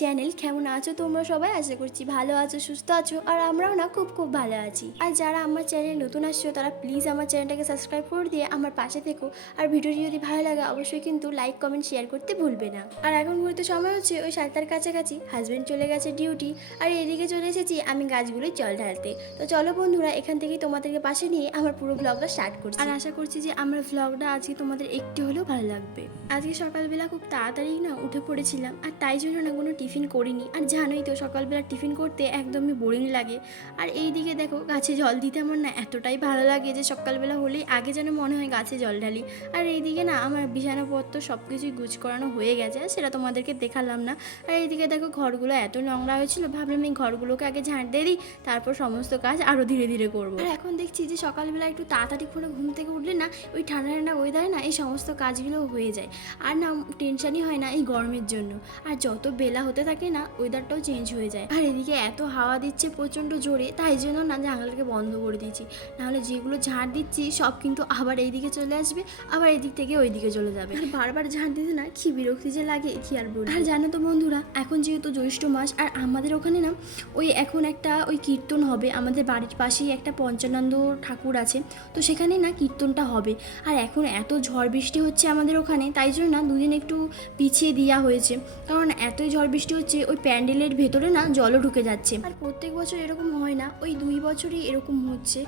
Channel কেমন আছো তোমরা সবাই? আশা করছি ভালো আছো সুস্থ আছো আর আমরাও না খুব খুব ভালো আছি। আর যারা আমার চ্যানেল নতুন আসছো তারা প্লিজ আমার চ্যানেলটাকে সাবস্ক্রাইব করে দিয়ে আমার পাশে থেকো। আর ভিডিওটি যদি ভালো লাগে অবশ্যই কিন্তু লাইক কমেন্ট শেয়ার করতে ভুলবে না। আর এখন ঘুরতে সময় হচ্ছে ওই সাতটার কাছাকাছি হাজব্যান্ড চলে গেছে ডিউটি আর এদিকে চলে এসেছি আমি গাছগুলোয় জল ঢালতে। তো চলো বন্ধুরা এখান থেকেই তোমাদেরকে পাশে নিয়ে আমার পুরো ব্লগটা স্টার্ট করছি। আর আশা করছি যে আমার ব্লগটা আজকে তোমাদের একটু হলেও ভালো লাগবে। আজকে সকালবেলা খুব তাড়াতাড়ি না উঠে পড়েছিলাম আর তাই জন্য না কোনো টিফিন করিনি। আর জানোই তো সকালবেলা টিফিন করতে একদমই বোরিং লাগে। আর এই দিকে দেখো, গাছে জল দিতে আমার না এতটাই ভালো লাগে যে সকালবেলা হলেই আগে যেন মনে হয় গাছে জল ঢালি। আর এইদিকে না আমার বিছানাপত্র সব কিছুই গুছ করানো হয়ে গেছে সেটা তোমাদেরকে দেখালাম না। আর এইদিকে দেখো, ঘরগুলো এত নোংরা হয়েছিল, ভাবলাম এই ঘরগুলোকে আগে ঝাঁট দিয়ে দিই, তারপর সমস্ত কাজ আরও ধীরে ধীরে করব। আর এখন দেখছি যে সকালবেলা একটু তাড়াতাড়ি করে ঘুম থেকে উঠলে না ওই ঠান্ডা ঠান্ডা ওয়েদারে না এই সমস্ত কাজগুলো হয়ে যায়। আর না, টেনশনই হয় না এই গরমের জন্য। আর যত বেলা থাকে না ওয়েদারটাও চেঞ্জ হয়ে যায়। আর এদিকে এত হাওয়া দিচ্ছে, প্রচণ্ড জোরে, তাই জন্য না জানলাটাকে বন্ধ করে দিয়েছি। নাহলে যেগুলো ঝাড় দিচ্ছি, সব কিন্তু আবার এইদিকে চলে আসবে, আবার এদিক থেকে ওইদিকে চলে যাবে। আর বারবার ঝাড় দিতে না, কি বিরক্তি যে লাগে, কি আর বলি। আর জানো তো বন্ধুরা, এখন যেহেতু জ্যৈষ্ঠ মাস, আর আমাদের ওখানে না, ওই এখন একটা ওই কীর্তন হবে, আমাদের বাড়ির পাশেই একটা পঞ্চানন্দ ঠাকুর আছে, তো সেখানে না কীর্তনটা হবে। আর এখন এত ঝড় বৃষ্টি হচ্ছে আমাদের ওখানে, তাই জন্য না দুদিন একটু পিছিয়ে দেওয়া হয়েছে। কারণ এতই ঝড় বৃষ্টি হচ্ছে, ওই প্যান্ডেলের ভেতরে না জলও ঢুকে যাচ্ছে। আর প্রত্যেক বছর এরকম হয় না, ওই দুই বছরই এরকম হচ্ছে।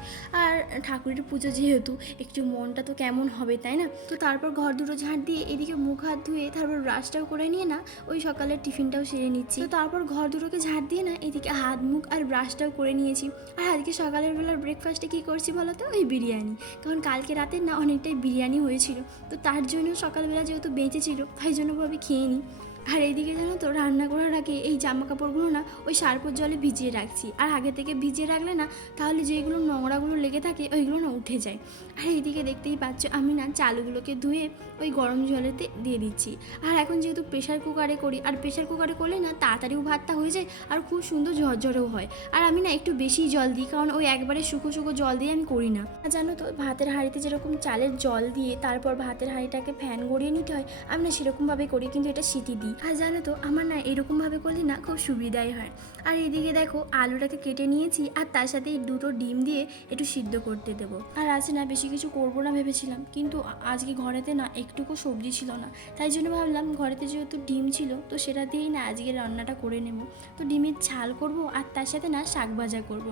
আর ঠাকুরের পুজো যেহেতু, একটু মনটা তো কেমন হবে, তাই না? তো তারপর ঘর দুটো ঝাঁট দিয়ে এদিকে মুখ হাত ধুয়ে তারপর ব্রাশটাও করে নিয়ে না, ওই সকালের টিফিনটাও সেরে নিচ্ছি। তো তারপর ঘর দুটোকে ঝাঁট দিয়ে না এদিকে হাত, মুখ আর ব্রাশটাও করে নিয়েছি। আর আজকে সকালের বেলার ব্রেকফাস্টে কী করছি বলো তো? ওই বিরিয়ানি। কারণ কালকে রাতে না অনেকটাই বিরিয়ানি হয়েছিল। তো তার জন্য সকালবেলা যেহেতু বেঁচে ছিল, তাই জন্য ভাবে খেয়ে নিই। আর এইদিকে জানো তো, রান্না করার আগে এই জামা কাপড়গুলো না ওই সার্পর জলে ভিজিয়ে রাখছি। আর আগে থেকে ভিজিয়ে রাখলে না তাহলে যেগুলো নোংরাগুলো লেগে থাকে ওইগুলো না উঠে যায়। আর এইদিকে দেখতেই পাচ্ছ আমি না চালগুলোকে ধুয়ে ওই গরম জলেতে দিয়ে দিচ্ছি। আর এখন যেহেতু প্রেশার কুকারে করি, আর প্রেশার কুকারে করলে না তাড়াতাড়িও ভাতটা হয়ে যায় আর খুব সুন্দর ঝরঝরেও হয়। আর আমি না একটু বেশি জল দিই, কারণ ওই একবারে শুকো শুকো জল দিয়ে আমি করি না। আর জানো তো, ভাতের হাঁড়িতে যেরকম চালের জল দিয়ে তারপর ভাতের হাঁড়িটাকে ফ্যান গড়িয়ে নিতে হয়, আমি না সেরকমভাবে করি, কিন্তু এটা সিটি দিই। আর জানো তো, আমার না এরকমভাবে করলে না খুব সুবিধাই হয়। আর এদিকে দেখো, আলুটাকে কেটে নিয়েছি আর তার সাথে এই দুটো ডিম দিয়ে একটু সিদ্ধ করতে দেবো। আর আজ না বেশি কিছু করব না ভেবেছিলাম, কিন্তু আজকে ঘরেতে না একটুকু সবজি ছিল না। তাই জন্য ভাবলাম ঘরেতে যেহেতু ডিম ছিল, তো সেটা দিয়েই না আজকে রান্নাটা করে নেব। তো ডিমের ঝাল করব আর তার সাথে না শাক ভাজা করব।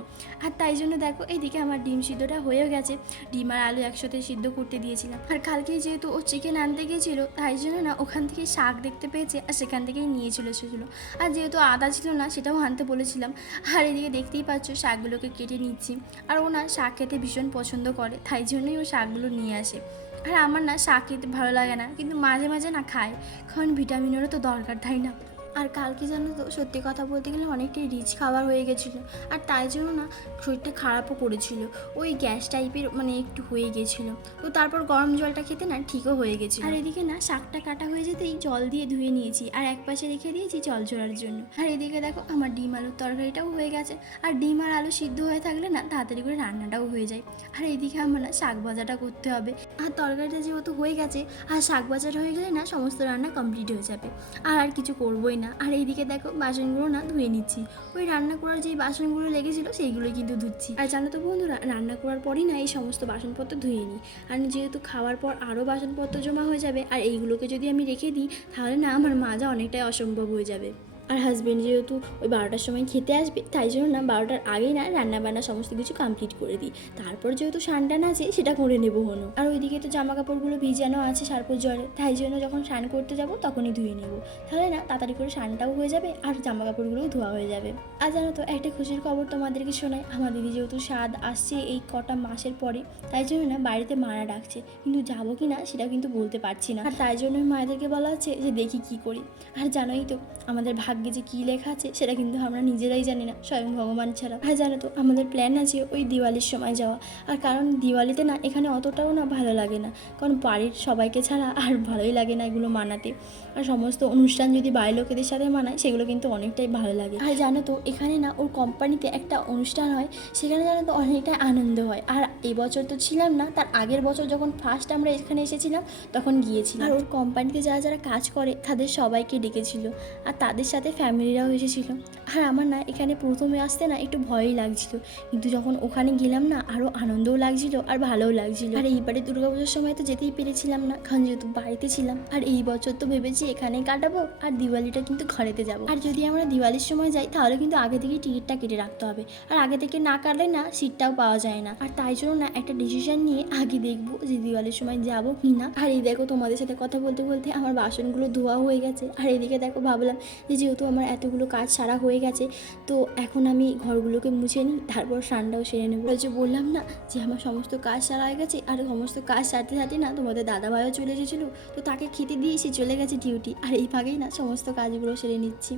আর তাই জন্য দেখো এইদিকে আমার ডিম সিদ্ধটা হয়েও গেছে। ডিম আর আলু একসাথে সিদ্ধ করতে দিয়েছিলাম। আর কালকে যেহেতু ও চিকেন আনতে গিয়েছিল তাই জন্য না ওখান থেকে শাক দেখতে পেয়েছে আর সেখান থেকেই নিয়ে চলে এসেছিল। আর যেহেতু আদা ছিল না, সেটাও আনতে বলেছিলাম। আর এদিকে দেখতেই পাচ্ছ, শাকগুলোকে কেটে নিচ্ছি। আর ওনার শাক খেতে ভীষণ পছন্দ করে, তাই জন্যই ও শাকগুলো নিয়ে আসে। আর আমার না শাক খেতে ভালো লাগে না, কিন্তু মাঝে মাঝে না খায়। কারণ ভিটামিনেরও তো দরকার, তাই না? আর কালকে জানো তো সত্যি কথা বলতে গেলে অনেকটাই রিচ খাবার হয়ে গেছিল। আর তাই জন্য না শরীরটা খারাপও করেছিল। ওই গ্যাস টাইপের মানে একটু হয়ে গেছিল। তো তারপর গরম জলটা খেতে না ঠিকও হয়ে গেছে আর এদিকে না শাকটা কাটা হয়ে যেতেই জল দিয়ে ধুয়ে নিয়েছি। আর এক পাশে রেখে দিয়েছি জল ঝরার জন্য। আর এদিকে দেখো আমার ডিম আলুর তরকারিটাও হয়ে গেছে। আর ডিম আর আলু সিদ্ধ হয়ে থাকলে না তাড়াতাড়ি করে রান্নাটাও হয়ে যায়। আর এইদিকে আমার না শাক ভাজাটা করতে হবে। আর তরকারিটা যেহেতু হয়ে গেছে আর শাক ভাজাটা হয়ে গেলে না সমস্ত রান্না কমপ্লিট হয়ে যাবে। আর আর কিছু করবোই না। আর এইদিকে দেখো বাসনগুলো না ধুয়ে নিচ্ছি। ওই রান্না করার যেই বাসনগুলো লেগেছিলো সেইগুলো কিন্তু ধুচ্ছি। আর জানো তো বন্ধুরা, রান্না করার পরই না এই সমস্ত বাসনপত্র ধুয়ে নিই। আর যেহেতু খাওয়ার পর আরও বাসনপত্র জমা হয়ে যাবে, আর এইগুলোকে যদি আমি রেখে দিই, তাহলে না আমার মাজা অনেকটাই অসম্ভব হয়ে যাবে। আর হাজব্যান্ড যেহেতু ওই বারোটার সময় খেতে আসবে, তাই জন্য না বারোটার আগেই না রান্নাবান্না সমস্ত কিছু কমপ্লিট করে দিই। তারপর যেহেতু স্নানটান আছে, সেটা করে নেব হনো। আর ওইদিকে তো জামা কাপড়গুলো ভিজানো আছে সারপর জলে, তাই জন্য যখন স্নান করতে যাব তখনই ধুয়ে নেব। তাহলে না তাড়াতাড়ি করে স্নানটাও হয়ে যাবে আর জামা কাপড়গুলোও ধোয়া হয়ে যাবে। আর জানো তো, একটা খুশির খবর তোমাদেরকে শোনায় আমার দিদি যেহেতু স্বাদ আসছে এই কটা মাসের পরে, তাই জন্য না বাড়িতে মারা ডাকছে। কিন্তু যাব কি না সেটাও কিন্তু বলতে পারছি না। আর তাই জন্য মায়েদেরকে বলা হচ্ছে যে দেখি কি করি। আর জানোই তো, আমাদের ভাবি ভাগ্যে যে কী লেখা আছে, সেটা কিন্তু আমরা নিজেরাই জানি না, স্বয়ং ভগবান ছাড়া। আর জানো তো, আমাদের প্ল্যান আছে ওই দিওয়ালির সময় যাওয়া। আর কারণ দিওয়ালিতে না, এখানে অতটাও না ভালো লাগে না। কারণ বাড়ির সবাইকে ছাড়া আর ভালোই লাগে না এগুলো মানাতে। আর সমস্ত অনুষ্ঠান যদি বাড়ির লোকেদের সাথে মানায়, সেগুলো কিন্তু অনেকটাই ভালো লাগে। আর জানো তো, এখানে না, ওর কোম্পানিতে একটা অনুষ্ঠান হয়, সেখানে জানো তো অনেকটাই আনন্দ হয়। আর এবছর তো ছিলাম না, তার আগের বছর যখন ফার্স্ট আমরা এখানে এসেছিলাম, তখন গিয়েছিলাম। আর ওর কোম্পানিতে যারা যারা কাজ করে, তাদের সবাইকে ডেকেছিল। আর তাদের সাথে ফ্যামিলিরাও এসেছিল। আর আমার না এখানে প্রথমে আসতে না একটু ভয়ই লাগছিল। কিন্তু যখন ওখানে গেলাম না আরও আনন্দও লাগছিল আর ভালোও লাগছিল। আর এইবারে দুর্গাপুজোর সময় তো যেতেই পেরেছিলাম না, কারণ যেহেতু বাড়িতে ছিলাম। আর এই বছর তো ভেবেছি এখানেই কাটাবো, আর দিওয়ালিটা কিন্তু ঘরেতে যাব। আর যদি আমরা দিওয়ালির সময় যাই, তাহলে কিন্তু আগে থেকেই টিকিটটা কেটে রাখতে হবে। আর আগে থেকে না কাটলে না সিটটাও পাওয়া যায় না। আর তাই জন্য না একটা ডিসিশন নিয়ে আগে দেখব যে দিওয়ালির সময় যাব কি না। আর এই দেখো তোমাদের সাথে কথা বলতে বলতে আমার বাসনগুলো ধোয়া হয়ে গেছে। আর এদিকে দেখো ভাবলাম যে যেহেতু আমার এতগুলো কাজ সারা হয়ে গেছে, তো এখন আমি ঘরগুলোকে মুছে নিই, তারপর স্নানটাও সেরে নেব। যে বললাম না যে আমার সমস্ত কাজ সারা হয়ে গেছে, আর সমস্ত কাজ সারতে সারতে না তোমাদের দাদাভাইও চলে এসেছিল, তো তাকে খেতে দিয়ে সে চলে গেছে ডিউটি আর এই ভাগেই না সমস্ত কাজগুলো সেরে নিচ্ছি।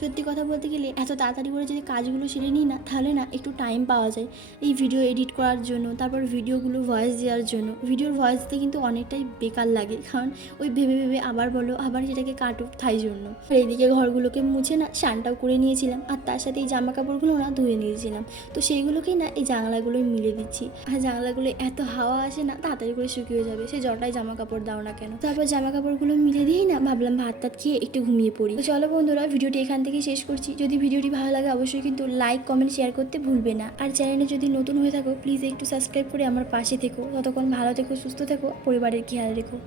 সত্যি কথা বলতে গেলে এত তাড়াতাড়ি করে যদি কাজগুলো সেরে নিই না, তাহলে না একটু টাইম পাওয়া যায়। এই ভিডিও এডিট করার জন্য, তারপর ভিডিওগুলো ভয়েস দেওয়ার জন্য। ভিডিওর ভয়েস দিতে কিন্তু অনেকটাই বেকার লাগে, কারণ ওই ভেবে ভেবে আবার বলো, আবার সেটাকে কাটো তাই জন্য। আর এইদিকে ঘরগুলোকে মুছে না, স্নানটাও করে নিয়েছিলাম, আর তার সাথে এই জামা কাপড়গুলো না ধুয়ে নিয়েছিলাম। তো সেইগুলোকেই না এই জানলাগুলোই মিলে দিচ্ছি। আর জানলাগুলো এত হাওয়া আসে না, তাড়াতাড়ি করে শুকিয়ে যাবে, সে জটায় জামা কাপড় দাও না কেন। তারপর জামা কাপড়গুলো মিলে দিয়েই না, ভাবলাম ভাত টাত খেয়ে একটু ঘুমিয়ে পড়ি। চলো বন্ধুরা ভিডিওটি এখান থেকে শেষ করছি। যদি ভিডিওটি ভালো লাগে অবশ্যই কিন্তু লাইক কমেন্ট শেয়ার করতে ভুলবে না। আর চ্যানেলে যদি নতুন হয়ে থাকো প্লিজ একটু সাবস্ক্রাইব করে আমার পাশে থেকো। ততক্ষণ ভালো থেকো, সুস্থ থেকো, পরিবারের খেয়াল রেখো।